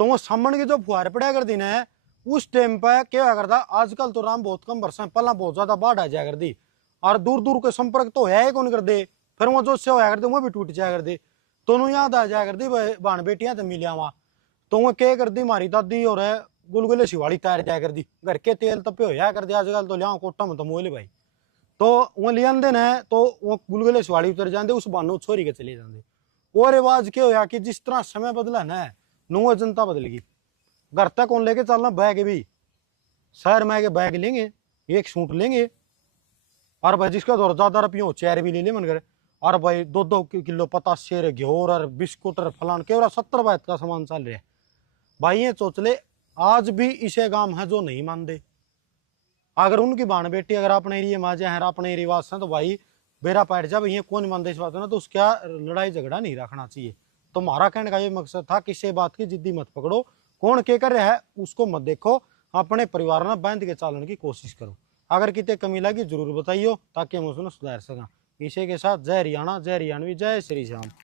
तो वो सामण की जो फुहार पड़ा कर दिन है उस टाइम पर क्या करता, आजकल तो राम बहुत कम बरसा, पहला बहुत ज्यादा बाढ़ आ जाया कर दी और दूर दूर के संपर्क तो है कौन कर दे, फिर वो जो से होया कर दे वो भी टूट जाया कर दे। तो उन्होंने याद आ जाया कर दी बाण बेटियां तो मिलिया वहां, तो वो क्या कर दी हमारी दादी और गुलगुले शिवाड़ी तैयार जाया कर दी, घर के तेल तपे होया कर दे आजकल तो लिया कोटा में तो मोले भाई। तो वो लिया दिन है तो वो गुलगुले शिवाड़ी उतर जाते, उस बानो छोरी के चले जाते। वो रिवाज क्या होया कि जिस तरह समय बदला ना नुआ जनता बदल गई। घर तक कौन लेके चलना बैग भी, शहर में आके बैग लेंगे, एक सूट लेंगे और भाई जिसका दौर ज्यादा रुपये चेयर भी ले ले मन कर, और भाई 2-2 किलो पतासे घ्योर और बिस्कुट और फलान के 70 बात का सामान चल रहा है भाई। ये सोच ले आज भी इसे गांव है जो नहीं मानते। अगर उनकी बाण बेटी अगर अपने एरिया में आ जाए अपने रिवाज से तो भाई बेरा पैट जब ये कौन मानते इस बात ना, तो उसका लड़ाई झगड़ा नहीं रखना चाहिए। तो हमारा कहने का ये मकसद था किसी बात की जिद्दी मत पकड़ो, कौन क्या कर रहा है उसको मत देखो, अपने परिवार में बांध के चलने की कोशिश करो। अगर कितने कमी लगी जरूर बताइयो ताकि हम उसमें सुधार सका। इसी के साथ जय हरियाणा, जय हरियाणवी, जय श्री श्याम।